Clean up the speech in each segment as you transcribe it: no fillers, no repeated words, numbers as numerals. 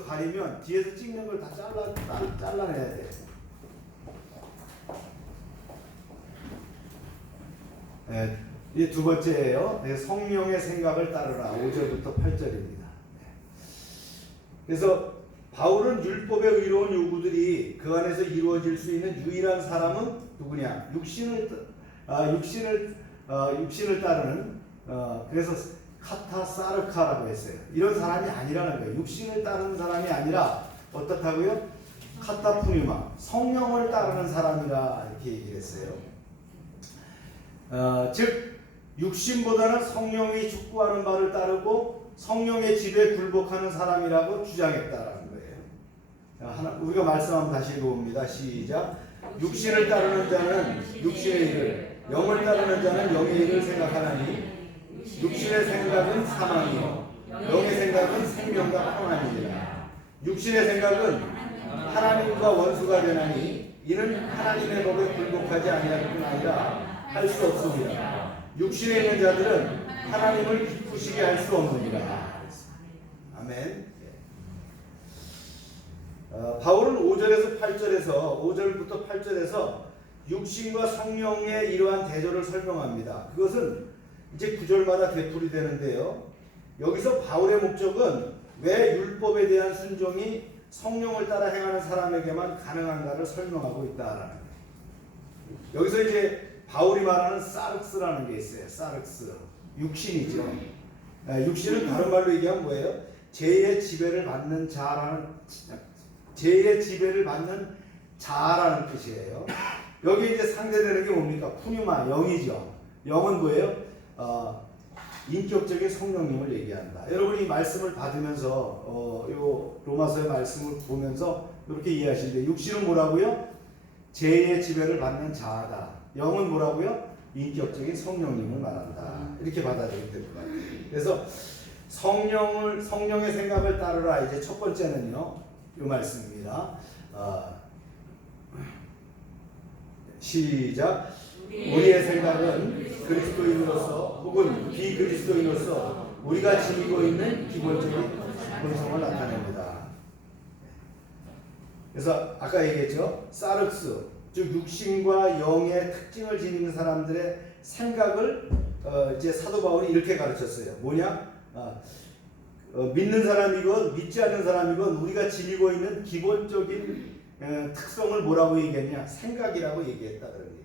가리면 뒤에서 찍는 걸 다 잘라내야 돼. 네, 이게 두 번째예요. 네, 성령의 생각을 따르라. 5절부터 8절입니다. 그래서 바울은 율법에 의로운 요구들이 그 안에서 이루어질 수 있는 유일한 사람은 누구냐? 육신을 따르는 그래서 카타사르카라고 했어요. 이런 사람이 아니라는 거예요. 육신을 따르는 사람이 아니라 어떻다고요? 카타푸니마, 성령을 따르는 사람이라 이렇게 얘기를 했어요. 즉 육신보다는 성령이 촉구하는 바를 따르고 성령의 지배에 굴복하는 사람이라고 주장했다라는 거예요. 우리가 말씀 한번 다시 읽어봅니다. 시작. 육신을 따르는 자는 육신의 일을, 영을 따르는 자는 영의 일을 생각하나니 육신의 생각은 사망이요 영의 생각은 생명과 평안이니라. 육신의 생각은 하나님과 원수가 되나니 이는 하나님의 법에 굴복하지 아니할 뿐 아니라 할 수 없습니다. 육신에 있는 자들은 하나님을 기쁘시게 할 수 없느니라. 아멘. 바울은 5절부터 8절에서 육신과 성령의 이러한 대조를 설명합니다. 그것은 이제 구절마다 되풀이 되는데요. 여기서 바울의 목적은 왜 율법에 대한 순종이 성령을 따라 행하는 사람에게만 가능한가를 설명하고 있다라는 거예요. 여기서 이제 바울이 말하는 사륵스라는 게 있어요. 사륵스. 육신이죠. 육신은 다른 말로 얘기하면 뭐예요? 죄의 지배를 받는 자라는 뜻이에요. 여기 이제 상대되는 게 뭡니까? 푸뉴마, 영이죠. 영은 뭐예요? 인격적인 성령님을 얘기한다. 여러분이 말씀을 받으면서 요 로마서의 말씀을 보면서 이렇게 이해하시는데, 육신은 뭐라고요? 죄의 지배를 받는 자아다. 영은 뭐라고요? 인격적인 성령님을 말한다. 이렇게 받아들이면 될 것 같아요. 그래서 성령의 생각을 따르라. 이제 첫 번째는요, 이 말씀입니다. 시작. 우리의 생각은 그리스도인으로서 혹은 비그리스도인으로서 우리가 지니고 있는 기본적인 본성을 나타냅니다. 그래서 아까 얘기했죠. 사륵스, 즉 육신과 영의 특징을 지니는 사람들의 생각을 이제 사도 바울이 이렇게 가르쳤어요. 뭐냐? 믿는 사람이건 믿지 않는 사람이건 우리가 지니고 있는 기본적인 특성을 뭐라고 얘기했냐? 생각이라고 얘기했다 그런 얘기예요.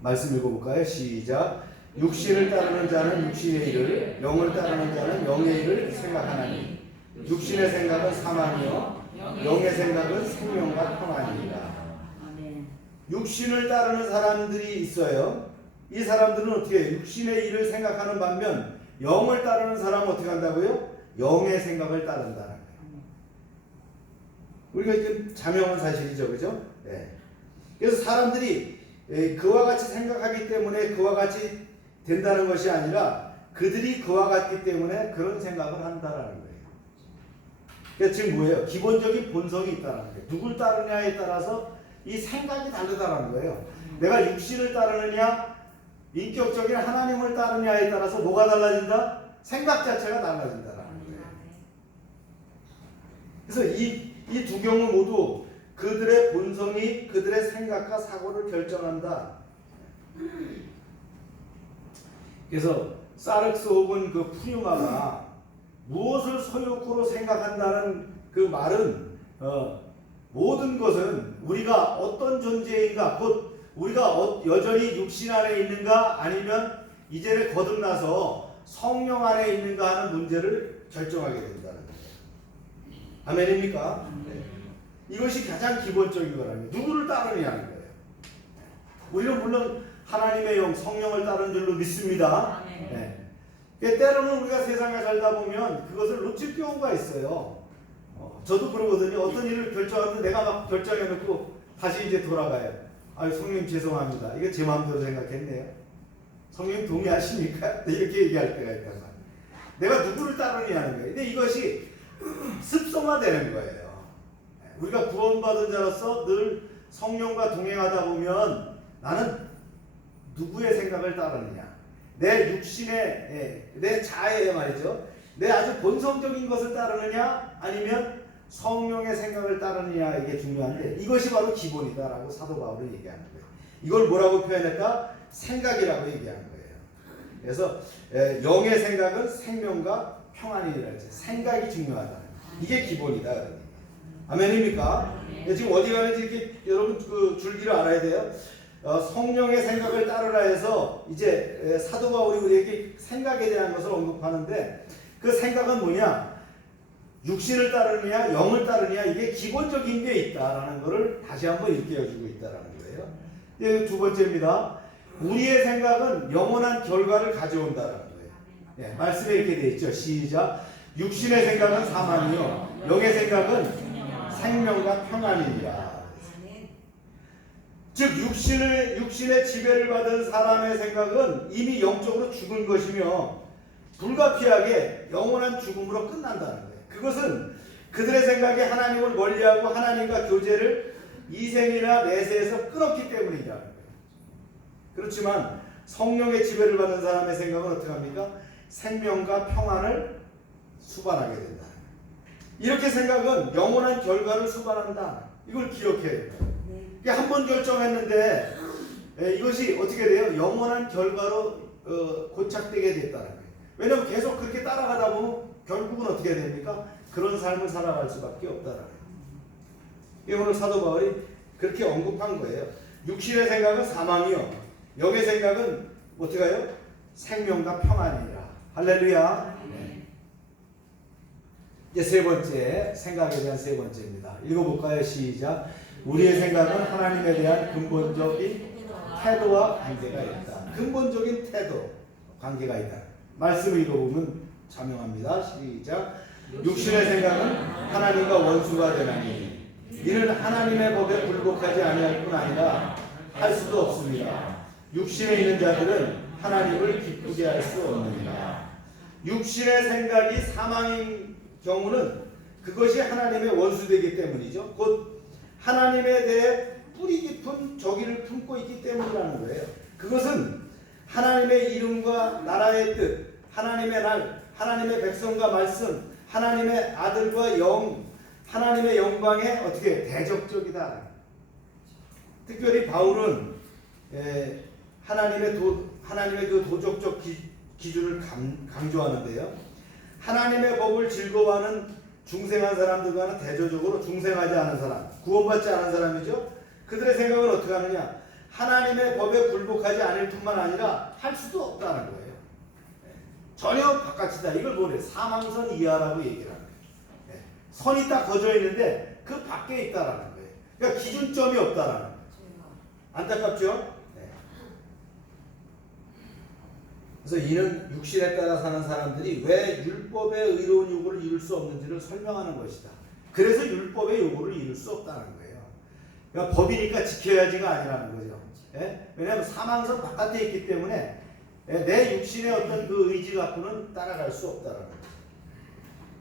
말씀 읽어볼까요? 시작. 육신을 따르는 자는 육신의 일을, 영을 따르는 자는 영의 일을 생각하나니 육신의 생각은 사망이요 영의 생각은 생명과 평안이니라. 육신을 따르는 사람들이 있어요. 이 사람들은 어떻게 해요? 육신의 일을 생각하는 반면 영을 따르는 사람은 어떻게 한다고요? 영의 생각을 따른다는 거예요. 우리가 지금 자명한 사실이죠, 그죠? 네. 그래서 사람들이 그와 같이 생각하기 때문에 그와 같이 된다는 것이 아니라 그들이 그와 같기 때문에 그런 생각을 한다라는 거예요. 그러니까 지금 뭐예요? 기본적인 본성이 있다는 거예요. 누굴 따르냐에 따라서 이 생각이 다르다는 거예요. 내가 육신을 따르느냐, 인격적인 하나님을 따르냐에 따라서 뭐가 달라진다? 생각 자체가 달라진다는 거예요. 그래서 이 두 경우 모두 그들의 본성이 그들의 생각과 사고를 결정한다. 그래서 사륵스 혹은 그 푸뉴마가 무엇을 소유코로 생각한다는 그 말은 모든 것은 우리가 어떤 존재인가, 곧 우리가 여전히 육신 안에 있는가 아니면 이제는 거듭나서 성령 안에 있는가 하는 문제를 결정하게 된다는 거예요. 아멘입니까? 네. 이것이 가장 기본적인 거라는 거예요. 누구를 따르느냐는 거예요. 우리는 물론 하나님의 영, 성령을 따르는 줄로 믿습니다. 네. 때로는 우리가 세상에 살다 보면 그것을 놓칠 경우가 있어요. 저도 그러거든요. 어떤 일을 결정하는데 내가 막 결정해놓고 다시 이제 돌아가요. 아유, 성령님 죄송합니다. 이게 제 마음대로 생각했네요. 성령님 동의하십니까? 이렇게 얘기할 때가 있단 말이에요. 내가 누구를 따르느냐는 거예요. 근데 이것이 습성화되는 거예요. 우리가 구원받은 자로서 늘 성령과 동행하다 보면 나는 누구의 생각을 따르느냐, 내 육신의 내 자아에 말이죠. 내 아주 본성적인 것을 따르느냐 아니면 성령의 생각을 따르느냐 이게 중요한데 이것이 바로 기본이다라고 사도 바울은 얘기하는 거예요. 이걸 뭐라고 표현했다? 생각이라고 얘기하는 거예요. 그래서 영의 생각은 생명과 평안이라 했죠. 생각이 중요하다. 이게 기본이다. 아멘입니까? 지금 어디 가는지 이렇게 여러분 그 줄기를 알아야 돼요. 성령의 생각을 따르라 해서 이제 사도 바울이 우리에게 생각에 대한 것을 언급하는데 그 생각은 뭐냐? 육신을 따르느냐 영을 따르느냐 이게 기본적인 게 있다라는 것을 다시 한번 일깨워주고 있다라는 거예요. 두 번째입니다. 우리의 생각은 영원한 결과를 가져온다라는 거예요. 네, 말씀에 이렇게 되어 있죠. 시작. 육신의 생각은 사망이요 영의 생각은 생명과 평안이니라. 즉 육신의 지배를 받은 사람의 생각은 이미 영적으로 죽은 것이며 불가피하게 영원한 죽음으로 끝난다는 거예요. 그것은 그들의 생각이 하나님을 멀리하고 하나님과 교제를 이생이나 내세에서 끊었기 때문이라는 거예요. 그렇지만 성령의 지배를 받은 사람의 생각은 어떻게 합니까? 생명과 평안을 수반하게 된다. 이렇게 생각은 영원한 결과를 수반한다. 이걸 기억해야 돼요. 한 번 결정했는데 이것이 어떻게 돼요? 영원한 결과로 고착되게 됐다는 거예요. 왜냐하면 계속 그렇게 따라가다 보면 결국은 어떻게 됩니까? 그런 삶을 살아갈 수밖에 없다는 거예요. 오늘 사도 바울이 그렇게 언급한 거예요. 육신의 생각은 사망이요 영의 생각은 어떻게 해요? 생명과 평안이라. 할렐루야. 네. 이제 세 번째 생각에 대한 세 번째입니다. 읽어볼까요? 시작. 우리의 생각은 하나님에 대한 근본적인 태도와 관계가 있다. 근본적인 태도, 관계가 있다. 말씀을 읽어보면 자명합니다. 시작. 육신의 생각은 하나님과 원수가 되나니 이는 하나님의 법에 굴복하지 아니할 뿐 아니라 할 수도 없습니다. 육신에 있는 자들은 하나님을 기쁘게 할 수 없느니라. 육신의 생각이 사망인 경우는 그것이 하나님의 원수되기 때문이죠. 곧 하나님에 대해 뿌리 깊은 적의를 품고 있기 때문이라는 거예요. 그것은 하나님의 이름과 나라의 뜻, 하나님의 날, 하나님의 백성과 말씀, 하나님의 아들과 영, 하나님의 영광에 어떻게 대적적이다. 특별히 바울은 하나님의 그 도덕적 기준을 강조하는데요. 하나님의 법을 즐거워하는 중생한 사람들과는 대조적으로 중생하지 않은 사람, 구원받지 않은 사람이죠. 그들의 생각은 어떻게 하느냐? 하나님의 법에 굴복하지 않을 뿐만 아니라 할 수도 없다는 거예요. 전혀 바깥이다. 이걸 뭐래? 사망선 이하라고 얘기를 하는 거예요. 선이 딱 거져 있는데 그 밖에 있다라는 거예요. 그러니까 기준점이 없다라는 거예요. 안타깝죠? 그래서 이는 육신에 따라 사는 사람들이 왜 율법의 의로운 요구를 이룰 수 없는지를 설명하는 것이다. 그래서 율법의 요구를 이룰 수 없다는 거예요. 그러니까 법이니까 지켜야지가 아니라는 거죠. 왜냐하면 사망선 바깥에 있기 때문에 내 육신의 어떤 그 의지 갖고는 따라갈 수 없다는 거죠.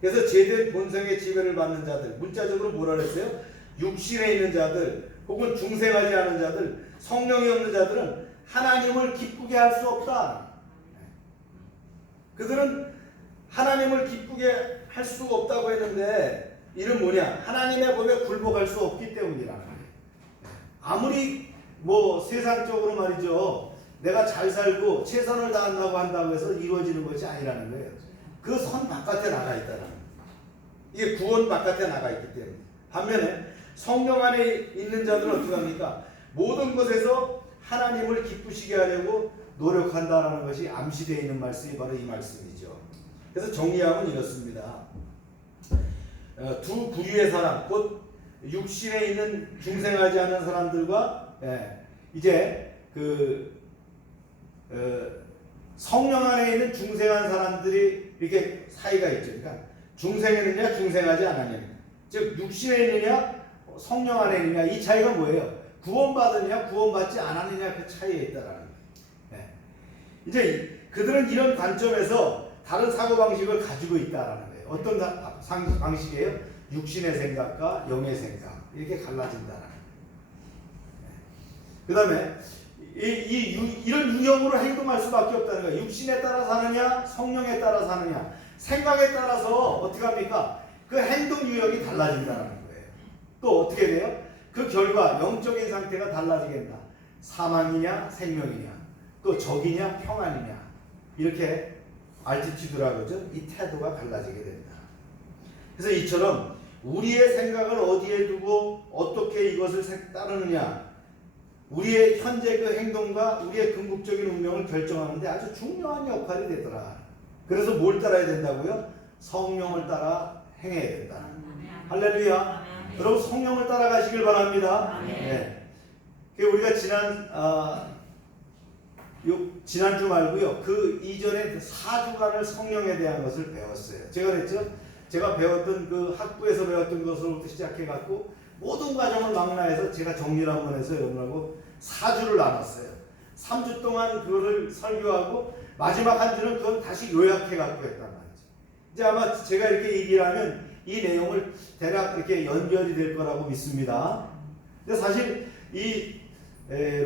그래서 제된 본성의 지배를 받는 자들, 문자적으로 뭐라 그랬어요? 육신에 있는 자들, 혹은 중생하지 않은 자들, 성령이 없는 자들은 하나님을 기쁘게 할 수 없다. 그들은 하나님을 기쁘게 할 수가 없다고 했는데 이는 뭐냐? 하나님의 법에 굴복할 수 없기 때문이라는 거예요. 아무리 뭐 세상적으로 말이죠. 내가 잘 살고 최선을 다한다고 해서 이루어지는 것이 아니라는 거예요. 그 선 바깥에 나가 있다는 거예요. 이게 구원 바깥에 나가 있기 때문에. 반면에 성령 안에 있는 자들은 어떻게 합니까? 모든 것에서 하나님을 기쁘시게 하려고 노력한다라는 것이 암시되어 있는 말씀이 바로 이 말씀이죠. 그래서 정리하면 이렇습니다. 두 부류의 사람, 곧 육신에 있는 중생하지 않은 사람들과 이제 성령 안에 있는 중생한 사람들이 이렇게 사이가 있죠. 그러니까 중생이느냐 중생하지 않느냐, 즉 육신에 있느냐 성령 안에 있느냐, 이 차이가 뭐예요? 구원받느냐 구원받지 않았느냐, 그 차이에 있다라는 거예요. 이제 그들은 이런 관점에서 다른 사고방식을 가지고 있다라는 거예요. 어떤 방식이에요? 육신의 생각과 영의 생각, 이렇게 갈라진다라는 거예요. 그 다음에 이런 유형으로 행동할 수밖에 없다는 거예요. 육신에 따라 사느냐 성령에 따라 사느냐. 생각에 따라서 어떻게 합니까? 그 행동 유형이 달라진다는 거예요. 또 어떻게 돼요? 그 결과 영적인 상태가 달라지게 된다. 사망이냐 생명이냐, 또 적이냐 평안이냐, 이렇게 알티튜드라고 그러죠. 이 태도가 달라지게 된다. 그래서 이처럼 우리의 생각을 어디에 두고 어떻게 이것을 따르느냐, 우리의 현재 그 행동과 우리의 궁극적인 운명을 결정하는데 아주 중요한 역할이 되더라. 그래서 뭘 따라야 된다고요? 성령을 따라 행해야 된다. 할렐루야. 여러분 성령을 따라가시길 바랍니다. 네. 우리가 지난주 말고요, 그 이전에 4주간을 성령에 대한 것을 배웠어요. 제가 그랬죠? 제가 배웠던 그 학부에서 배웠던 것으로부터 시작해 갖고 모든 과정을 망라해서 제가 정리를 한번 해서 여러분하고 4주를 나눴어요. 3주 동안 그거를 설교하고 마지막 한 주는 그걸 다시 요약해 갖고 했단 말이죠. 이제 아마 제가 이렇게 얘기를 하면 이 내용을 대략 이렇게 연결이 될 거라고 믿습니다. 근데 사실 이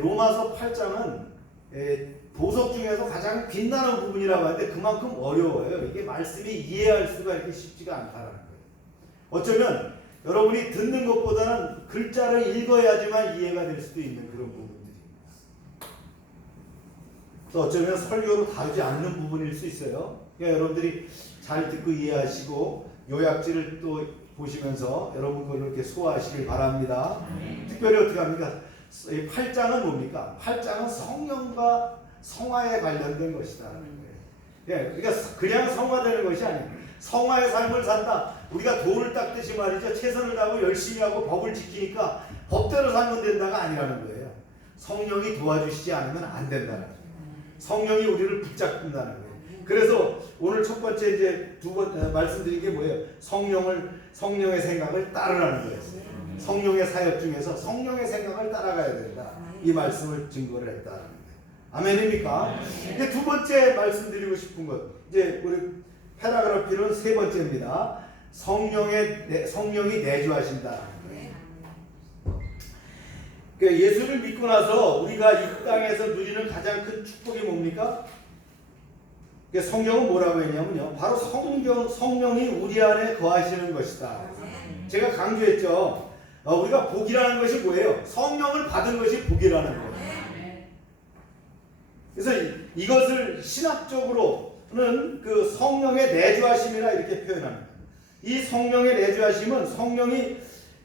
로마서 8장은 보석 중에서 가장 빛나는 부분이라고 하는데 그만큼 어려워요. 이게 말씀이 이해할 수가 이렇게 쉽지가 않다는 거예요. 어쩌면 여러분이 듣는 것보다는 글자를 읽어야지만 이해가 될 수도 있는 그런 부분들입니다. 또 어쩌면 설교로 다루지 않는 부분일 수 있어요. 그러니까 여러분들이 잘 듣고 이해하시고 요약지를 또 보시면서 여러분 그걸 이렇게 소화하시길 바랍니다. 특별히 어떻게 합니까? 8장은 뭡니까? 8장은 성령과 성화에 관련된 것이다. 그러니까 그냥 성화되는 것이 아니에요. 성화의 삶을 산다. 우리가 돌을 닦듯이 말이죠. 최선을 다하고 열심히 하고 법을 지키니까 법대로 살면 된다가 아니라는 거예요. 성령이 도와주시지 않으면 안 된다는 거예요. 성령이 우리를 붙잡는다는 거예요. 그래서 오늘 첫 번째 이제 말씀드린 게 뭐예요? 성령의 생각을 따르라는 거였어요. 성령의 사역 중에서 성령의 생각을 따라가야 된다. 이 말씀을 증거를 했다는 거예요. 아멘입니까? 이제 두 번째 말씀드리고 싶은 것, 이제 우리 패라그라피는 세 번째입니다. 성령이 내주하신다. 그러니까 예수를 믿고 나서 우리가 이 땅에서 누리는 가장 큰 축복이 뭡니까? 성경은 뭐라고 했냐면요, 바로 성령이 우리 안에 거하시는 것이다. 제가 강조했죠. 우리가 복이라는 것이 뭐예요? 성령을 받은 것이 복이라는 거예요. 그래서 이것을 신학적으로는 그 성령의 내주하심이라 이렇게 표현합니다. 이 성령의 내주하심은 성령이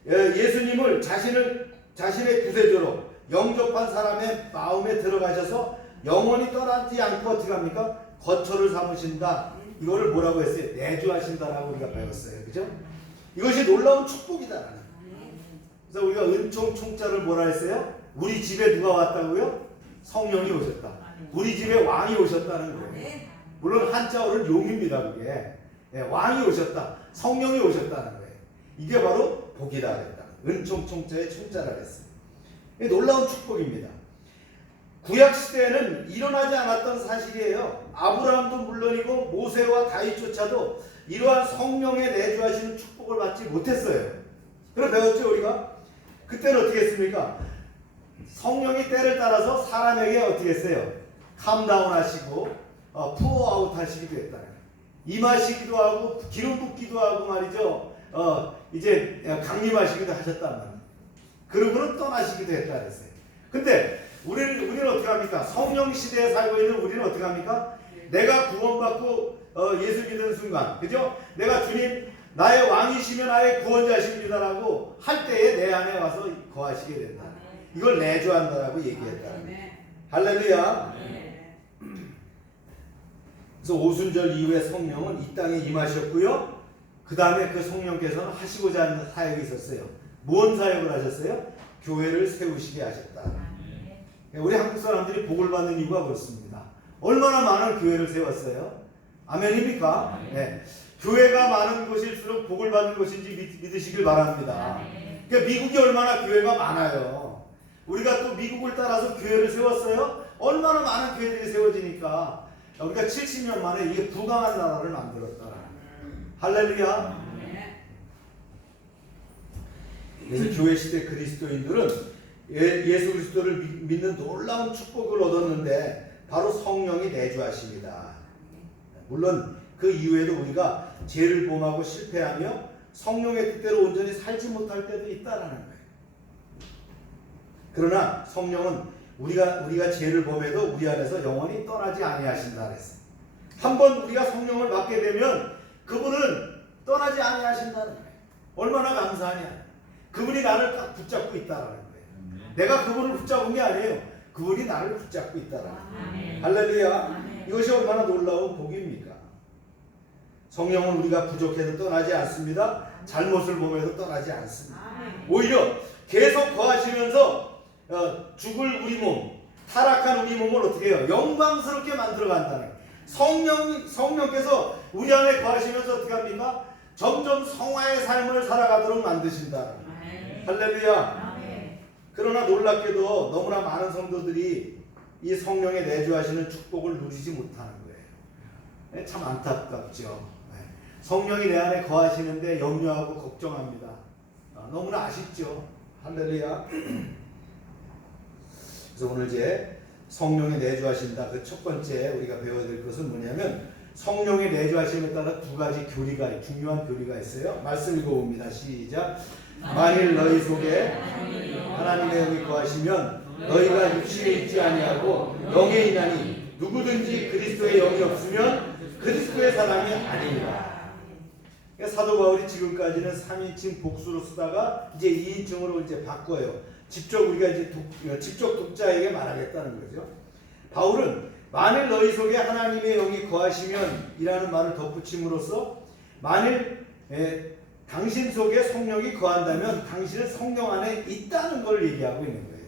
예수님을 자신의 구세주로 영접한 사람의 마음에 들어가셔서 영원히 떠나지 않고 어떻게 합니까? 거처를 삼으신다. 이거를 뭐라고 했어요? 내주하신다라고 우리가 배웠어요. 그죠? 이것이 놀라운 축복이다. 그래서 우리가 은총 총자를 뭐라 했어요? 우리 집에 누가 왔다고요? 성령이 오셨다. 우리 집에 왕이 오셨다는 거예요. 물론 한자어는 용입니다. 그게 왕이 오셨다. 성령이 오셨다는 거예요. 이게 바로 복이다 그랬다. 은총 총자의 총자라 그랬어요. 놀라운 축복입니다. 구약 시대에는 일어나지 않았던 사실이에요. 아브라함도 물론이고 모세와 다윗조차도 이러한 성령의 내주하시는 축복을 받지 못했어요. 그럼 배웠죠 우리가? 그때는 어떻게 했습니까? 성령이 때를 따라서 사람에게 어떻게 했어요? 캄다운 하시고 푸어아웃 하시기도 했다. 임하시기도 하고 기름 붓기도 하고 말이죠. 이제 강림하시기도 하셨단 말이에요. 그러고는 떠나시기도 했다 그랬어요. 근데 우리는 어떻게 합니까? 성령 시대에 살고 있는 우리는 어떻게 합니까? 내가 구원받고 예수 믿는 순간, 그죠? 내가 주님 나의 왕이시며 나의 구원자십니다라고 할 때에 내 안에 와서 거하시게 된다. 이걸 내주한다라고 얘기했다. 할렐루야. 그래서 오순절 이후에 성령은 이 땅에 임하셨고요. 그 다음에 그 성령께서는 하시고자 하는 사역이 있었어요. 무슨 사역을 하셨어요? 교회를 세우시게 하셨다. 우리 한국 사람들이 복을 받는 이유가 그렇습니다. 얼마나 많은 교회를 세웠어요? 아멘입니까? 네. 교회가 많은 곳일수록 복을 받는 것인지 믿으시길 바랍니다. 그러니까 미국이 얼마나 교회가 많아요. 우리가 또 미국을 따라서 교회를 세웠어요. 얼마나 많은 교회들이 세워지니까 우리가 70년 만에 이게 부강한 나라를 만들었다. 할렐루야. 그래서 교회 시대 그리스도인들은 예수 그리스도를 믿는 놀라운 축복을 얻었는데 바로 성령이 내주하십니다. 물론 그 이후에도 우리가 죄를 범하고 실패하며 성령의 뜻대로 온전히 살지 못할 때도 있다라는 거예요. 그러나 성령은 우리가 죄를 범해도 우리 안에서 영원히 떠나지 아니하신다 그랬어요. 한번 우리가 성령을 받게 되면 그분은 떠나지 아니하신다는 거예요. 얼마나 감사하냐. 그분이 나를 딱 붙잡고 있다라는 거예요. 내가 그분을 붙잡은 게 아니에요. 그분이 나를 붙잡고 있다라는 거예요. 할렐루야. 이것이 얼마나 놀라운 복입니까? 성령은 우리가 부족해도 떠나지 않습니다. 잘못을 범해도 떠나지 않습니다. 오히려 계속 거하시면서 죽을 우리 몸, 타락한 우리 몸을 어떻게 해요? 영광스럽게 만들어 간다는 거예요. 성령께서 우리 안에 거하시면서 어떻게 합니까? 점점 성화의 삶을 살아가도록 만드신다. 할렐루야. 그러나 놀랍게도 너무나 많은 성도들이 이 성령의 내주하시는 축복을 누리지 못하는 거예요. 참 안타깝죠. 성령이 내 안에 거하시는데 염려하고 걱정합니다. 너무나 아쉽죠. 할렐루야. 그래서 오늘 이제 성령이 내주하신다. 그 첫 번째 우리가 배워야 될 것은 뭐냐면 성령의 내주하심에 따라 두 가지 중요한 교리가 있어요. 말씀 읽어봅니다. 시작. 만일 너희 속에 하나님의 영이 거하시면 너희가 육신에 있지 아니하고 영에 있나니 누구든지 그리스도의 영이 없으면 그리스도의 사람이 아니니라. 사도 바울이 지금까지는 3인칭 복수로 쓰다가 이제 2인칭으로 이제 바꿔요. 우리가 이제 직접 독자에게 말하겠다는 거죠. 바울은 만일 너희 속에 하나님의 영이 거하시면 이라는 말을 덧붙임으로써 만일 당신 속에 성령이 거한다면 당신은 성령 안에 있다는 걸 얘기하고 있는 거예요.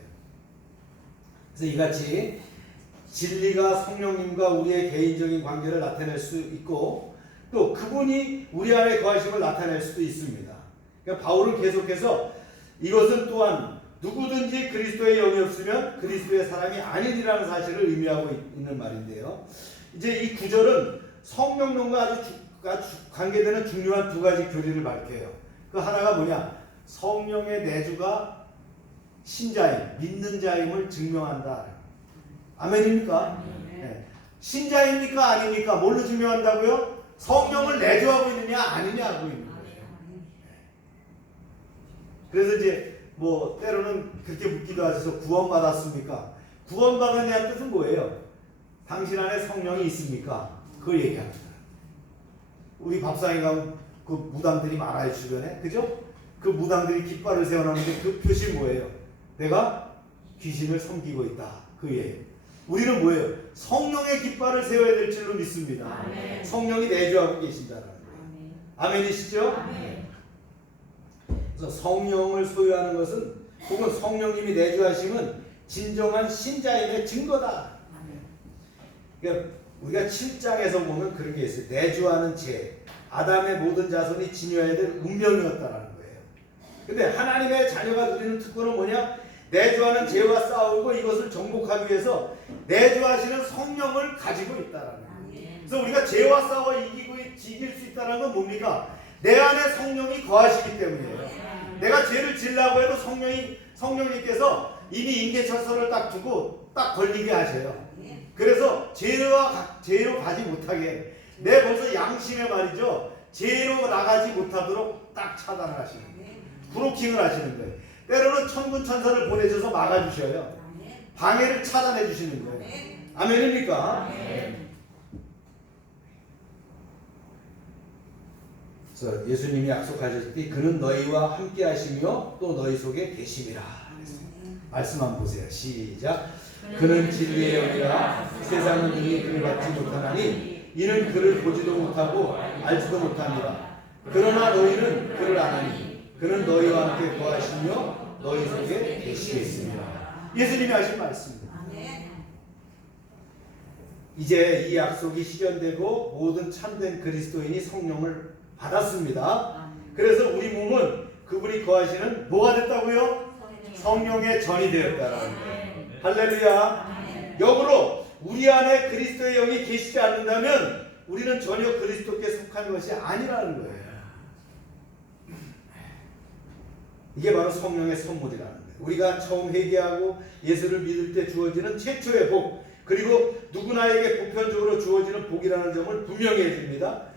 그래서 이같이 진리가 성령님과 우리의 개인적인 관계를 나타낼 수 있고 또 그분이 우리 안에 거하심을 나타낼 수도 있습니다. 그러니까 바울은 계속해서 이것은 또한 누구든지 그리스도의 영이 없으면 그리스도의 사람이 아니라는 사실을 의미하고 있는 말인데요. 이제 이 구절은 성령론과 아주 관계되는 중요한 두 가지 교리를 밝혀요. 그 하나가 뭐냐? 성령의 내주가 신자임, 믿는 자임을 증명한다. 아멘입니까? 네. 신자입니까? 아닙니까? 뭘로 증명한다고요? 성령을 내주하고 있느냐 아니냐 하고 있는 거예요. 그래서 이제 때로는 그렇게 묻기도 하셔서 구원받았습니까? 구원받았냐는 뜻은 뭐예요? 당신 안에 성령이 있습니까? 그걸 얘기합니다. 우리 밥상에 가면 그 무당들이 많아요, 주변에. 그죠? 그 무당들이 깃발을 세워놨는데 그 표시 뭐예요? 내가 귀신을 섬기고 있다. 그 얘기예요. 우리는 뭐예요? 성령의 깃발을 세워야 될 줄로 믿습니다. 아멘. 성령이 내주하고 계신다는 거예요. 아멘이시죠? 아멘. 그래서 성령을 소유하는 것은 혹은 성령님이 내주하심은 진정한 신자임의 증거다. 그러니까 우리가 7장에서 보면 그런 게 있어요. 내주하는 죄, 아담의 모든 자손이 지녀야 될 운명이었다라는 거예요. 근데 하나님의 자녀가 누리는 특권은 뭐냐? 내주하는 죄와 싸우고 이것을 정복하기 위해서 내주하시는 성령을 가지고 있다라는 거예요. 그래서 우리가 죄와 싸워 이길 수 있다는 건 뭡니까? 내 안에 성령이 거하시기 때문이에요. 내가 죄를 지으려고 해도 성령님께서 이미 임계처서를 딱 두고 딱 걸리게 하셔요. 그래서 죄로 가지 못하게 내 벌써 양심에 말이죠. 죄로 나가지 못하도록 딱 차단을 하시는 거예요. 브로킹을 하시는 거예요. 때로는 천군 천사를 보내셔서 막아주셔요. 방해를 차단해 주시는 거예요. 아멘입니까? 그래서 예수님이 약속하셨을 때 그는 너희와 함께 하시며 또 너희 속에 계심이라. 말씀 한번 보세요. 시작. 그는 진리의 영이라 세상은 이미 그를 받지 못하나니 이는 그를 보지도 못하고 알지도 못하니라. 그러나 너희는 그를 아나니 그는 너희와 함께 거하시며 너희 속에 계시겠습니다. 예수님이 하신 말씀입니다. 이제 이 약속이 실현되고 모든 참된 그리스도인이 성령을 받았습니다. 그래서 우리 몸은 그분이 거하시는 뭐가 됐다고요? 성령의 전이 되었다라는 거예요. 할렐루야. 역으로 우리 안에 그리스도의 영이 계시지 않는다면 우리는 전혀 그리스도께 속한 것이 아니라는 거예요. 이게 바로 성령의 선물이라는 거예요. 우리가 처음 회개하고 예수를 믿을 때 주어지는 최초의 복, 그리고 누구나에게 보편적으로 주어지는 복이라는 점을 분명히 해줍니다.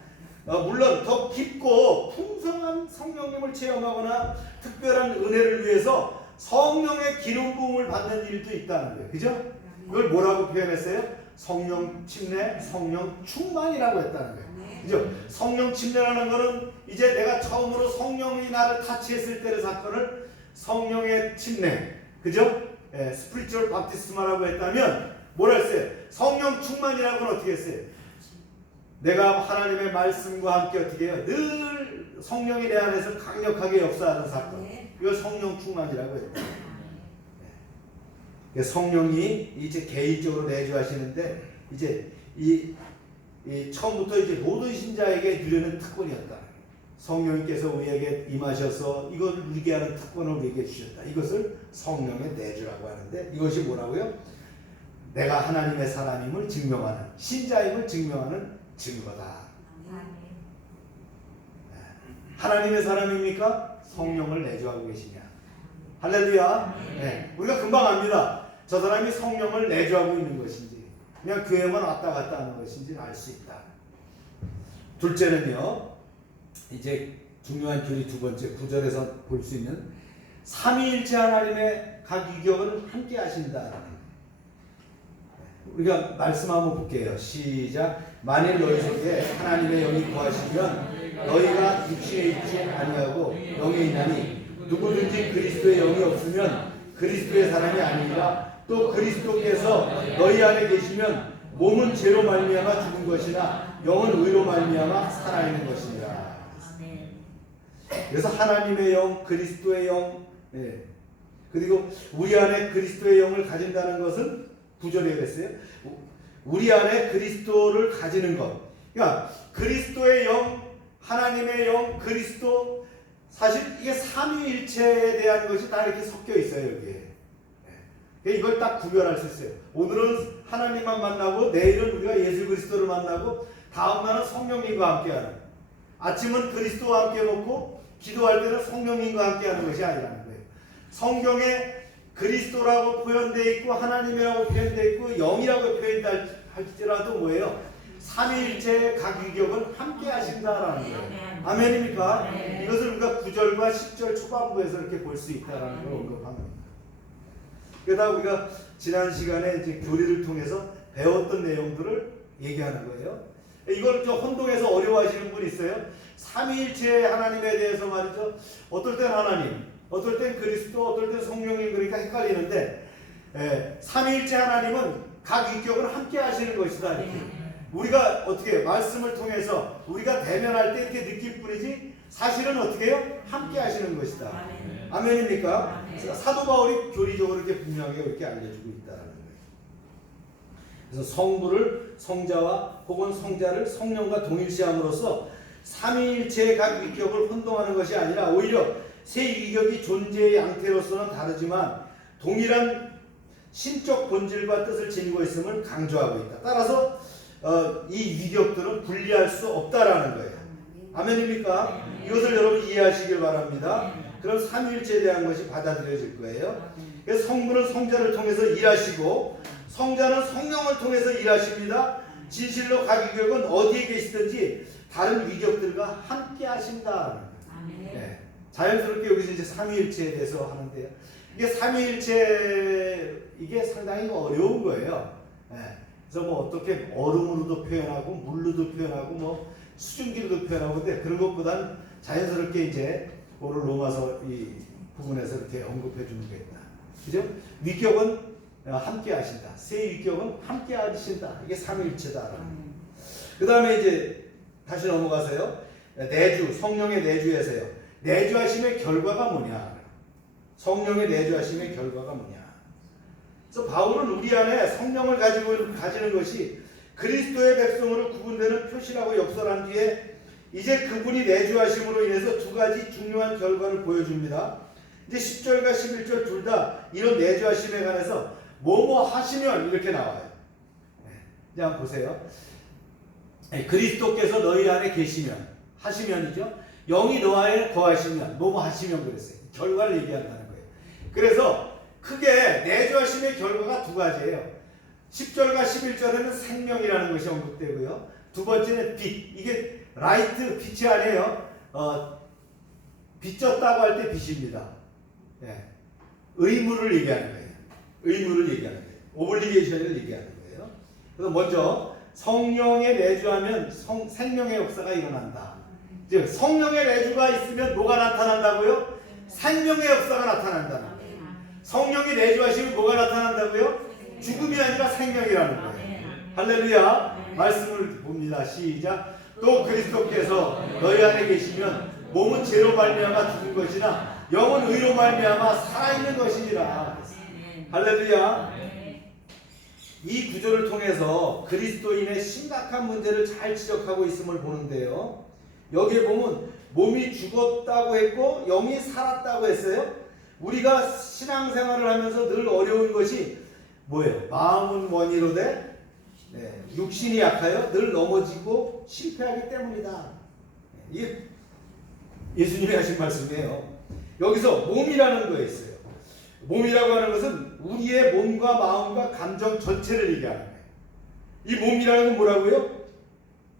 물론 더 깊고 풍성한 성령님을 체험하거나 특별한 은혜를 위해서 성령의 기름 부음을 받는 일도 있다는 거예요. 그죠? 이걸 뭐라고 표현했어요? 성령 침례, 성령 충만이라고 했다는 거예요. 그죠? 성령 침례라는 거는 이제 내가 처음으로 성령이 나를 타치했을 때의 사건을 성령의 침례, 그죠? 스피리추얼 바티스마라고 했다면 뭐라 했어요? 성령 충만이라고는 어떻게 했어요? 내가 하나님의 말씀과 함께 어떻게 해요? 늘 성령이 내 안에서 강력하게 역사하는 사건. 이걸 성령 충만이라고 했다. 성령이 이제 개인적으로 내주하시는데 이제 이 처음부터 이제 모든 신자에게 누리는 특권이었다. 성령님께서 우리에게 임하셔서 이걸 누리게 하는 특권을 우리에게 주셨다. 이것을 성령의 내주라고 하는데 이것이 뭐라고요? 내가 하나님의 사람임을 증명하는, 신자임을 증명하는 증거다. 하나님의 사람입니까? 성령을 내주하고 계시냐? 할렐루야. 네. 우리가 금방 압니다. 저 사람이 성령을 내주하고 있는 것인지 그냥 교회만 왔다 갔다 하는 것인지 알 수 있다. 둘째는요, 이제 중요한 교리 두 번째 9절에서 볼 수 있는 삼위일체 하나님의 각 위격을 함께 하신다. 우리가 말씀 한번 볼게요. 시작. 만일 너희 속에 하나님의 영이 거하시면 너희가 육신에 있지 아니하고 영에 있나니 누구든지 그리스도의 영이 없으면 그리스도의 사람이 아니라 또 그리스도께서 너희 안에 계시면 몸은 죄로 말미암아 죽은 것이나 영은 의로 말미암아 살아있는 것이니라. 그래서 하나님의 영, 그리스도의 영, 그리고 우리 안에 그리스도의 영을 가진다는 것은 9절에 그랬어요. 우리 안에 그리스도를 가지는 것. 그러니까 그리스도의 영, 하나님의 영, 그리스도, 사실 이게 삼위일체에 대한 것이 다 이렇게 섞여 있어요, 여기에. 이걸 딱 구별할 수 있어요. 오늘은 하나님만 만나고 내일은 우리가 예수 그리스도를 만나고 다음 날은 성령님과 함께하는. 아침은 그리스도와 함께 먹고 기도할 때는 성령님과 함께하는 것이 아니라는 거예요. 성경에 그리스도라고 표현되어 있고 하나님이라고 표현되어 있고 영이라고 표현할지라도 뭐예요? 삼위일체의 각 위격은 함께 하신다라는 거예요. 아멘입니까? 이것을 우리가 9절과 10절 초반부에서 이렇게 볼 수 있다라는 걸 언급한 겁니다. 그러다 우리가 지난 시간에 이제 교리를 통해서 배웠던 내용들을 얘기하는 거예요. 이걸 좀 혼동해서 어려워하시는 분 있어요. 삼위일체 하나님에 대해서 말이죠. 어떨 땐 하나님, 어떨 땐 그리스도, 어떨 땐 성령님, 그러니까 헷갈리는데 삼위일체 하나님은 각 위격을 함께 하시는 것이다. 이렇게. 우리가 어떻게 말씀을 통해서 우리가 대면할 때 이렇게 느낄 뿐이지 사실은 어떻게 해요? 함께 하시는 것이다. 아멘입니까? 사도 바울이 교리적으로 이렇게 분명하게 이렇게 알려주고 있다는 거예요. 그래서 성부를 성자와 혹은 성자를 성령과 동일시함으로써 삼위일체의 각 위격을 혼동하는 것이 아니라 오히려 세 위격이 존재의 양태로서는 다르지만 동일한 신적 본질과 뜻을 지니고 있음을 강조하고 있다. 따라서 이 위격들은 분리할 수 없다라는 거예요. 아멘입니까? 이것을 여러분 이해하시길 바랍니다. 그럼 삼위일체에 대한 것이 받아들여질 거예요. 그래서 성부는 성자를 통해서 일하시고 성자는 성령을 통해서 일하십니다. 진실로 각 위격은 어디에 계시든지 다른 위격들과 함께 하신다. 네. 자연스럽게 여기서 이제 삼위일체에 대해서 하는데요. 이게 삼위일체 이게 상당히 어려운 거예요. 네. 그래서 뭐 어떻게 얼음으로도 표현하고 물로도 표현하고 뭐 수증기로도 표현하고 근데 그런 것보다는 자연스럽게 이제 오늘 로마서 이 부분에서 이렇게 언급해 주는 게 있다. 그죠? 위격은 함께 하신다. 세 위격은 함께 하신다. 이게 삼위일체다. 그 다음에 이제 다시 넘어가세요. 내주, 성령의 내주에서요. 내주하심의 결과가 뭐냐? 성령의 내주하심의 결과가 뭐냐? 그래서 바울은 우리 안에 성령을 가지는 것이 그리스도의 백성으로 구분되는 표시라고 역설한 뒤에 이제 그분이 내주하심으로 인해서 두 가지 중요한 결과를 보여줍니다. 이제 10절과 11절 둘 다 이런 내주하심에 관해서 뭐뭐 하시면 이렇게 나와요. 이제 한번 보세요. 그리스도께서 너희 안에 계시면 하시면이죠. 영이 너 안에 거하시면 뭐뭐 하시면 그랬어요. 결과를 얘기한다는 거예요. 그래서 크게 내주하심의 결과가 두 가지예요. 10절과 11절에는 생명이라는 것이 언급되고요. 두 번째는 빛. 이게 라이트 빛이 아니에요. 빚졌다고 할 때 빚입니다. 예. 의무를 얘기하는 거예요. 의무를 얘기하는 거예요. 오블리게이션을 얘기하는 거예요. 그래서 먼저 성령의 내주하면 생명의 역사가 일어난다. 즉 성령의 내주가 있으면 뭐가 나타난다고요? 생명의 역사가 나타난다는 거예요. 성령이 내주하시면 뭐가 나타난다고요? 죽음이 아니라 생명이라는 거예요. 할렐루야. 말씀을 봅니다. 시작. 또 그리스도께서 너희 안에 계시면 몸은 죄로 말미암아 죽은 것이나 영은 의로 말미암아 살아있는 것이니라. 할렐루야. 이 구조를 통해서 그리스도인의 심각한 문제를 잘 지적하고 있음을 보는데요. 여기에 보면 몸이 죽었다고 했고 영이 살았다고 했어요. 우리가 신앙생활을 하면서 늘 어려운 것이 뭐예요? 마음은 원이로되 육신이 약하여 늘 넘어지고 실패하기 때문이다. 이게 예수님이 하신 말씀이에요. 여기서 몸이라는 거에 있어요. 몸이라고 하는 것은 우리의 몸과 마음과 감정 전체를 얘기하는 거예요. 이 몸이라는 건 뭐라고요?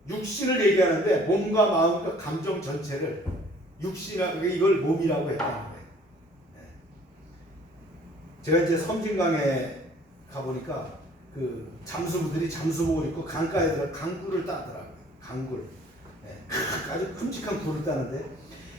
육신을 얘기하는데 몸과 마음과 감정 전체를 이걸 몸이라고 했다는 거예요. 제가 이제 섬진강에 가보니까 그 잠수부들이 잠수복을 입고 강가에 들어 강굴을 따더라고요. 강굴. 아주 큼직한 굴을 따는데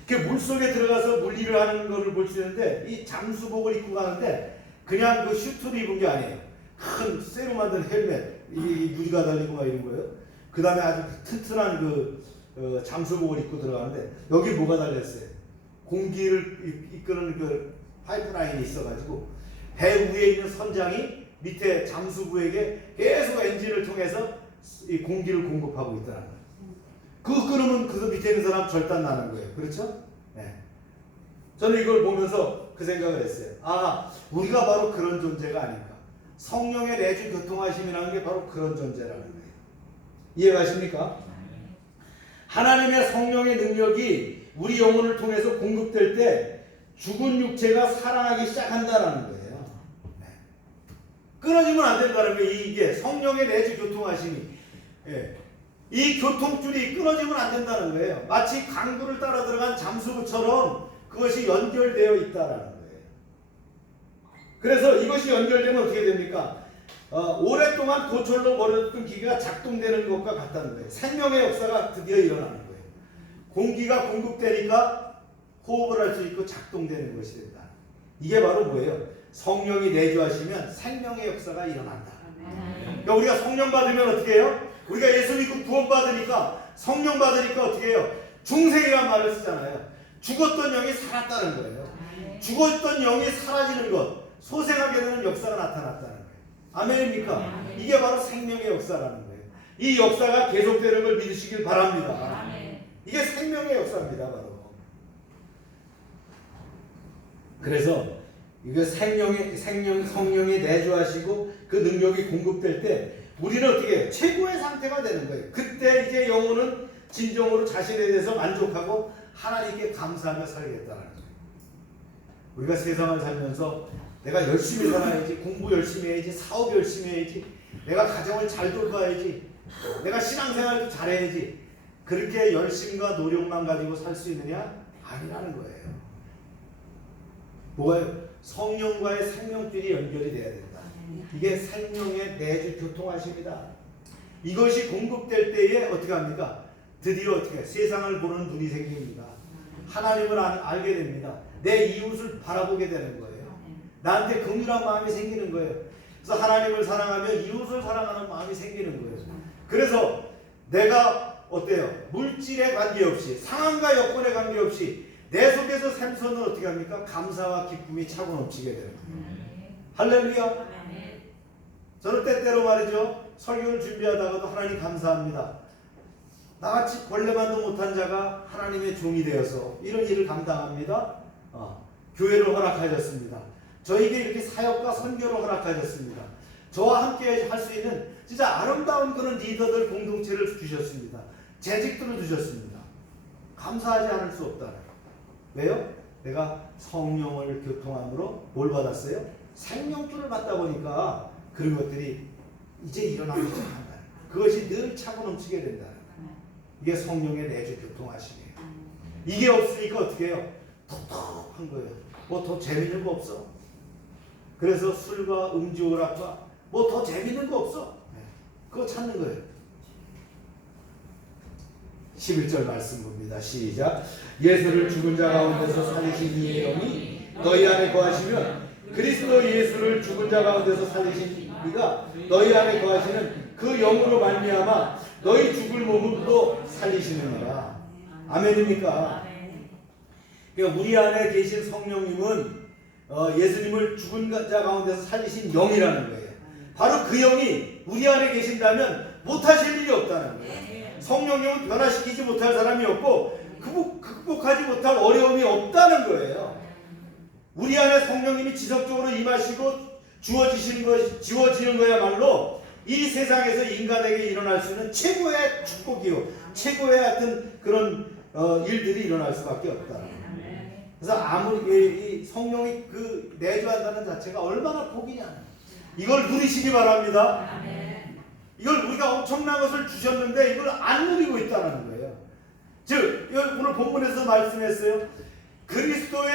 그 물속에 들어가서 물일을 하는 것을 볼 수 있는데 이 잠수복을 입고 가는데 그냥 그 슈트를 입은 게 아니에요. 큰 쇠로 만든 헬멧, 이 유리가 달리고 막 이런 거예요. 그 다음에 아주 튼튼한 그 잠수복을 입고 들어가는데 여기 뭐가 달렸어요? 공기를 이끄는 그 파이프라인이 있어가지고 배 위에 있는 선장이 밑에 잠수부에게 계속 엔진을 통해서 이 공기를 공급하고 있다는 거예요. 그거 끊으면 그 밑에 있는 사람 절단 나는 거예요. 그렇죠? 네. 저는 이걸 보면서 그 생각을 했어요. 아, 우리가 바로 그런 존재가 아닌가. 성령의 내주 교통하심이라는 게 바로 그런 존재라는 거예요. 이해가십니까? 하나님의 성령의 능력이 우리 영혼을 통해서 공급될 때 죽은 육체가 살아나기 시작한다는 거예요. 네. 끊어지면 안 된다는 거예요. 이게 성령의 내주 교통하심이. 예. 이 교통줄이 끊어지면 안 된다는 거예요. 마치 강물을 따라 들어간 잠수부처럼 그것이 연결되어 있다는 거예요. 그래서 이것이 연결되면 어떻게 됩니까? 오랫동안 고철로 버려졌던 기계가 작동되는 것과 같다는 거예요. 생명의 역사가 드디어 일어나는 거예요. 공기가 공급되니까 호흡을 할 수 있고 작동되는 것이 된다. 이게 바로 뭐예요? 성령이 내주하시면 생명의 역사가 일어난다. 그러니까 우리가 성령 받으면 어떻게 해요? 우리가 예수 믿고 구원 받으니까 성령 받으니까 어떻게 해요? 중생이란 말을 쓰잖아요. 죽었던 영이 살았다는 거예요. 죽었던 영이 사라지는 것, 소생하게 되는 역사가 나타났다는 거예요. 아멘입니까? 이게 바로 생명의 역사라는 거예요. 이 역사가 계속되는 걸 믿으시길 바랍니다. 이게 생명의 역사입니다, 바로. 그래서 이거 성령이 내주하시고 그 능력이 공급될 때 우리는 어떻게 해요? 최고의 상태가 되는 거예요. 그때 이제 영혼은 진정으로 자신에 대해서 만족하고 하나님께 감사하며 살겠다는 거예요. 우리가 세상을 살면서 내가 열심히 살아야지, 공부 열심히 해야지, 사업 열심히 해야지, 내가 가정을 잘 돌봐야지, 내가 신앙생활도 잘해야지, 그렇게 열심과 노력만 가지고 살 수 있느냐? 아니라는 거예요. 뭐예요? 성령과의 생명줄이 연결이 돼야 된다. 이게 생명의 내주 교통하심이다. 이것이 공급될 때에 어떻게 합니까? 드디어 어떻게 세상을 보는 눈이 생깁니다. 하나님을 알게 됩니다. 내 이웃을 바라보게 되는 거예요. 나한테 긍휼한 마음이 생기는 거예요. 그래서 하나님을 사랑하며 이웃을 사랑하는 마음이 생기는 거예요. 그래서 내가 어때요? 물질에 관계없이, 상황과 여건에 관계없이 내 속에서 샘선은 어떻게 합니까? 감사와 기쁨이 차고 넘치게 되는 거예요. 할렐루야. 저는 때때로 말이죠, 설교를 준비하다가도 하나님 감사합니다. 나같이 벌레만도 못한 자가 하나님의 종이 되어서 이런 일을 감당합니다. 교회를 허락하셨습니다. 저에게 이렇게 사역과 선교를 허락하셨습니다. 저와 함께 할 수 있는 진짜 아름다운 그런 리더들 공동체를 주셨습니다. 재직들을 주셨습니다. 감사하지 않을 수 없다. 왜요? 내가 성령을 교통함으로 뭘 받았어요? 생명줄을 받다 보니까 그런 것들이 이제 일어나기 시작한다. 그것이 늘 차고 넘치게 된다. 이게 성령의 내주 교통하심이에요. 이게 없으니까 어떻게 해요? 텁텁한 거예요. 뭐 더 재밌는 거 없어. 그래서 술과 음주 오락과 뭐 더 재밌는 거 없어. 그거 찾는 거예요. 11절 말씀 봅니다. 시작. 예수를 죽은 자 가운데서 살리신 이의 영이 너희 안에 거하시면 그리스도 예수를 죽은 자 가운데서 살리신 이가 너희 안에 거하시는 그 영으로 말미암아 너희 죽을 몸을 또 살리시느니라. 아멘입니까? 그러니까 우리 안에 계신 성령님은 예수님을 죽은 자 가운데서 살리신 영이라는 거예요. 바로 그 영이 우리 안에 계신다면 못하실 일이 없다는 거예요. 성령님은 변화시키지 못할 사람이 없고 극복하지 못할 어려움이 없다는 거예요. 우리 안에 성령님이 지속적으로 임하시고 지워지는 거야말로 이 세상에서 인간에게 일어날 수 있는 최고의 축복이요, 최고의 하여튼 그런 일들이 일어날 수밖에 없다. 그래서 아무리 이 성령이 그 내주한다는 자체가 얼마나 복이냐, 이걸 누리시기 바랍니다. 이걸 우리가 엄청난 것을 주셨는데 이걸 안 누리고 있다는 거예요. 즉 오늘 본문에서 말씀했어요. 그리스도의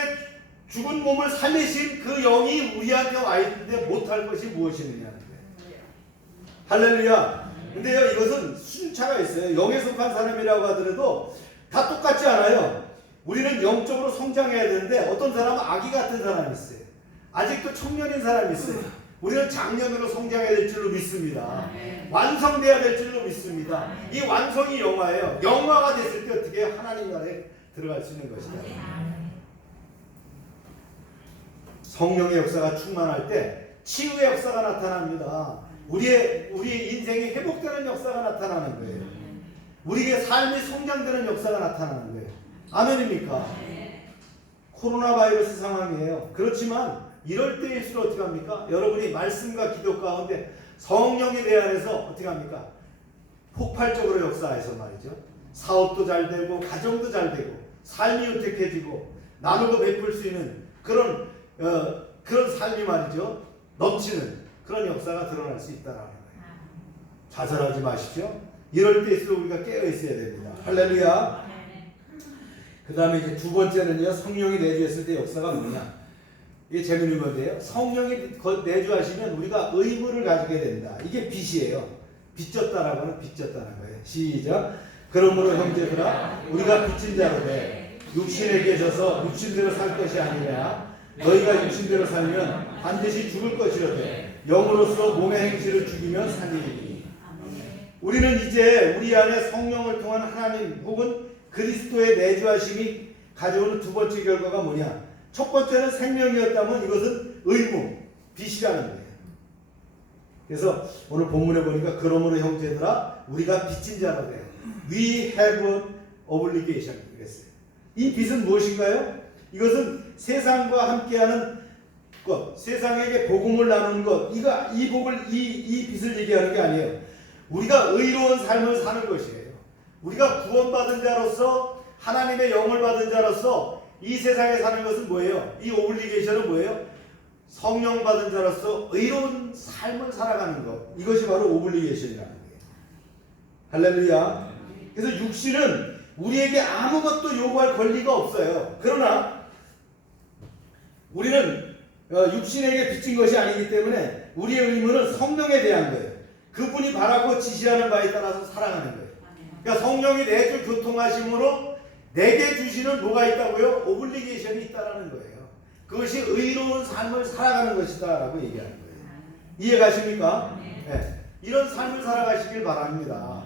죽은 몸을 살리신 그 영이 우리한테 와 있는데 못할 것이 무엇이느냐는 거예요. 할렐루야. 근데요, 이것은 순차가 있어요. 영에 속한 사람이라고 하더라도 다 똑같지 않아요. 우리는 영적으로 성장해야 되는데 어떤 사람은 아기 같은 사람이 있어요. 아직도 청년인 사람이 있어요. 우리는 장년으로 성장해야 될 줄로 믿습니다. 완성돼야 될 줄로 믿습니다. 이 완성이 영화예요. 영화가 됐을 때 어떻게 하나님 나라에 들어갈 수 있는 것이다. 성령의 역사가 충만할 때 치유의 역사가 나타납니다. 우리의 인생이 회복되는 역사가 나타나는 거예요. 우리의 삶이 성장되는 역사가 나타나는 거예요. 아멘입니까? 코로나 바이러스 상황이에요. 그렇지만 이럴 때일수록 어떻게 합니까? 여러분이 말씀과 기도 가운데 성령이 내 안에서 어떻게 합니까? 폭발적으로 역사해서 말이죠. 사업도 잘 되고 가정도 잘 되고 삶이 윤택해지고 나누고 베풀 수 있는 그런 삶이 말이죠. 넘치는 그런 역사가 드러날 수 있다는 거예요. 좌절하지 마십시오. 이럴 때일수록 우리가 깨어 있어야 됩니다. 할렐루야. 그 다음에 이제 두 번째는요, 성령이 내주했을 때 역사가 뭐냐? 이게 재밌는 건데요. 성령이 내주하시면 우리가 의무를 가지게 된다. 이게 빚이에요. 빚졌다라고 하는 빚졌다는 거예요. 시작. 그러므로 형제들아, 우리가 빚진 자로 돼 육신에게 져서 육신대로 살 것이 아니라 너희가 육신대로 살면 반드시 죽을 것이로되 영으로서 몸의 행실을 죽이면 살리리니. 우리는 이제 우리 안에 성령을 통한 하나님 혹은 그리스도의 내주하심이 가져오는 두 번째 결과가 뭐냐? 첫 번째는 생명이었다면 이것은 의무, 빚이라는 거예요. 그래서 오늘 본문에 보니까 그러므로 형제들아 우리가 빚진 자라 돼요. We have an obligation 그랬어요. 이 빚은 무엇인가요? 이것은 세상과 함께하는 것, 세상에게 복음을 나누는 것, 이 빚을 얘기하는 게 아니에요. 우리가 의로운 삶을 사는 것이에요. 우리가 구원받은 자로서 하나님의 영을 받은 자로서 이 세상에 사는 것은 뭐예요? 이 오블리게이션은 뭐예요? 성령 받은 자로서 의로운 삶을 살아가는 것. 이것이 바로 오블리게이션이라는 거예요. 할렐루야. 그래서 육신은 우리에게 아무것도 요구할 권리가 없어요. 그러나 우리는 육신에게 빚진 것이 아니기 때문에 우리의 의무는 성령에 대한 거예요. 그분이 바라고 지시하는 바에 따라서 살아가는 거예요. 그러니까 성령이 내주 교통하심으로 내게 주시는 뭐가 있다고요? 오블리게이션이 있다라는 거예요. 그것이 의로운 삶을 살아가는 것이다 라고 얘기하는 거예요. 이해가십니까? 네. 이런 삶을 살아가시길 바랍니다.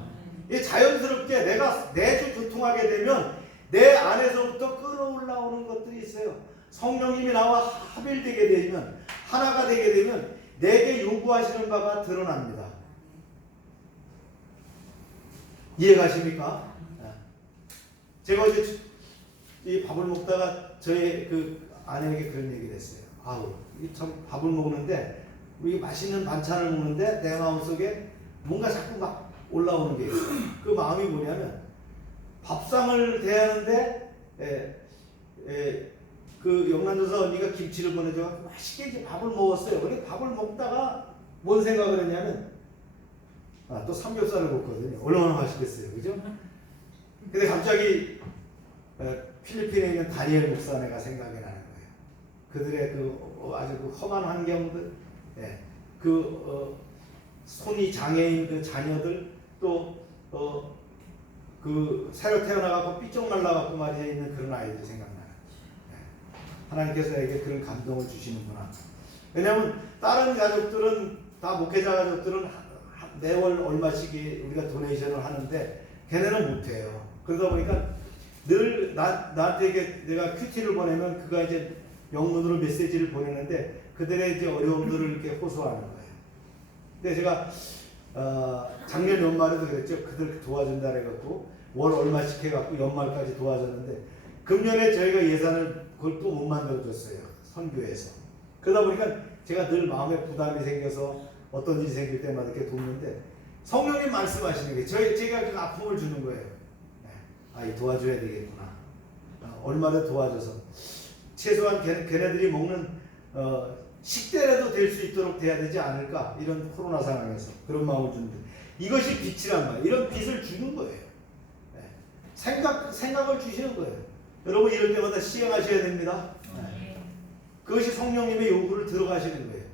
자연스럽게 내가 내주 교통하게 되면 내 안에서부터 끌어올라오는 것들이 있어요. 성령님이 나와 합일되게 되면, 하나가 되게 되면 내게 요구하시는 바가 드러납니다. 이해가십니까? 제가 어제 이 밥을 먹다가 저희 그 아내에게 그런 얘기를 했어요. 아우, 참 밥을 먹는데, 우리 맛있는 반찬을 먹는데 내 마음속에 뭔가 자꾸 막 올라오는 게 있어요. 그 마음이 뭐냐면, 밥상을 대하는데 그 영란조사 언니가 김치를 보내줘 맛있게 이제 밥을 먹었어요. 근데 밥을 먹다가 뭔 생각을 했냐면, 또 삼겹살을 먹거든요. 얼마나 맛있겠어요, 그죠? 근데 갑자기 필리핀에 있는 다니엘 목사네가 생각이 나는 거예요. 그들의 아주 험한 환경들, 예, 손이 장애인 그 자녀들, 또 새로 태어나갖고 삐쩍 말라갖고 말이야 있는 그런 아이들이 생각나요. 예. 하나님께서 에게 그런 감동을 주시는구나. 왜냐하면 다른 가족들은 다 목회자 가족들은 매월 얼마씩 우리가 도네이션을 하는데 걔네는 못해요. 그러다 보니까 늘 나한테 내가 큐티를 보내면 그가 이제 영문으로 메시지를 보내는데 그들의 이제 어려움들을 이렇게 호소하는 거예요. 근데 제가 작년 연말에도 그랬죠. 그들 도와준다 그래갖고 월 얼마씩 해갖고 연말까지 도와줬는데 금년에 저희가 예산을 그걸 또 못 만들어줬어요. 선교에서. 그러다 보니까 제가 늘 마음에 부담이 생겨서 어떤 일이 생길 때마다 이렇게 돕는데 성령님 말씀하시는 게 제가 그 아픔을 주는 거예요. 이 도와줘야 되겠구나. 얼마나 도와줘서 최소한 걔네들이 먹는 식대라도 될 수 있도록 돼야 되지 않을까, 이런 코로나 상황에서 그런 마음을 주는데 이것이 빛이란 말이에요. 이런 빛을 주는 거예요. 생각을 주시는 거예요. 여러분 이럴 때마다 시행하셔야 됩니다. 그것이 성령님의 요구를 들어가시는 거예요.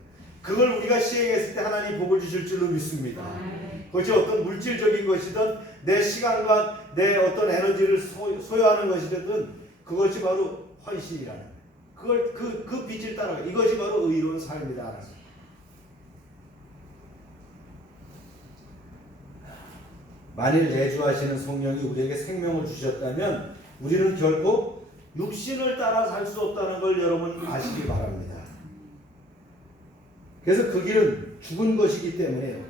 그걸 우리가 시행했을 때 하나님 복을 주실 줄로 믿습니다. 그것이 어떤 물질적인 것이든 내 시간과 내 어떤 에너지를 소요하는 것이든 그것이 바로 헌신이라는 거예요. 그 빛을 따라가. 이것이 바로 의로운 삶이다. 만일 내주하시는 성령이 우리에게 생명을 주셨다면 우리는 결코 육신을 따라 살 수 없다는 걸 여러분 아시기 바랍니다. 그래서 그 길은 죽은 것이기 때문에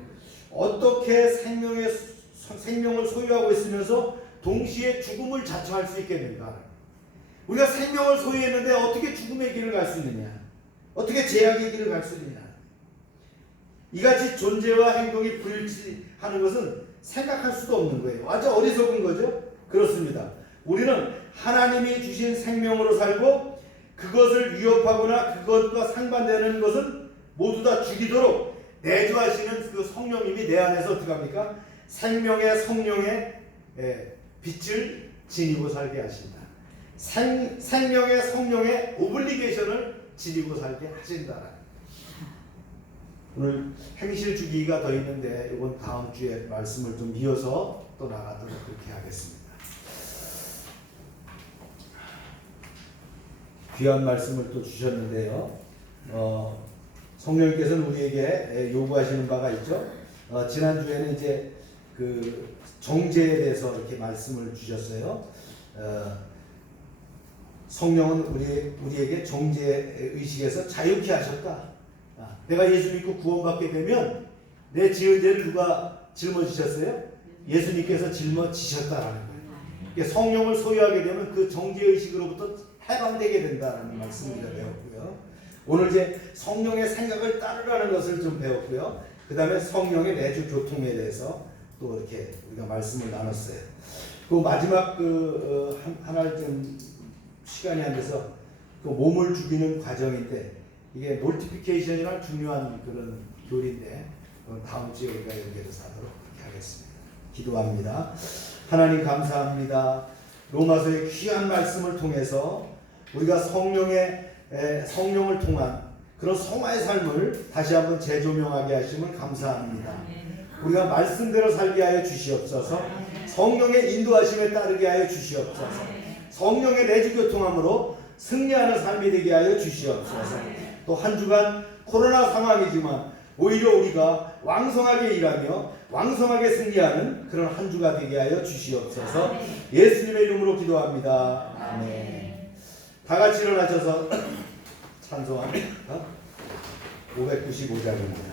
어떻게 생명을 소유하고 있으면서 동시에 죽음을 자처할 수 있겠는가? 우리가 생명을 소유했는데 어떻게 죽음의 길을 갈 수 있느냐? 어떻게 죄악의 길을 갈 수 있느냐? 이같이 존재와 행동이 불일치하는 것은 생각할 수도 없는 거예요. 아주 어리석은 거죠? 그렇습니다. 우리는 하나님이 주신 생명으로 살고 그것을 위협하거나 그것과 상반되는 것은 모두 다 죽이도록 내주하시는 그 성령님이 내 안에서 어떻게 합니까? 생명의 성령의 빛을 지니고 살게 하신다. 생명의 성령의 오블리게이션을 지니고 살게 하신다. 오늘 행실 주기가 더 있는데 이번 다음 주에 말씀을 좀 이어서 또 나가도록 그렇게 하겠습니다. 귀한 말씀을 또 주셨는데요. 성령님께서는 우리에게 요구하시는 바가 있죠. 지난주에는 이제 그 정죄에 대해서 이렇게 말씀을 주셨어요. 성령은 우리에게 정죄 의식에서 자유케 하셨다. 내가 예수 믿고 구원받게 되면 내 지은 죄를 누가 짊어지셨어요? 예수님께서 짊어지셨다라는 거예요. 그러니까 성령을 소유하게 되면 그 정죄 의식으로부터 해방되게 된다는 말씀을 배웠고요. 오늘 이제 성령의 생각을 따르라는 것을 좀 배웠고요. 그 다음에 성령의 내주 교통에 대해서 또 이렇게 우리가 말씀을 나눴어요. 그 마지막 하나 좀 시간이 안 돼서 그 몸을 죽이는 과정인데 이게 몰티피케이션이랑 중요한 그런 교리인데 다음 주에 우리가 여기에서 하도록 그렇게 하겠습니다. 기도합니다. 하나님 감사합니다. 로마서의 귀한 말씀을 통해서 우리가 성령을 통한 그런 성화의 삶을 다시 한번 재조명하게 하심을 감사합니다. 우리가 말씀대로 살게 하여 주시옵소서. 성령의 인도하심에 따르게 하여 주시옵소서. 성령의 내주교통함으로 승리하는 삶이 되게 하여 주시옵소서. 또 한 주간 코로나 상황이지만 오히려 우리가 왕성하게 일하며 왕성하게 승리하는 그런 한 주가 되게 하여 주시옵소서. 예수님의 이름으로 기도합니다. 아멘. 다 같이 일어나셔서 찬송합니다. 595장입니다.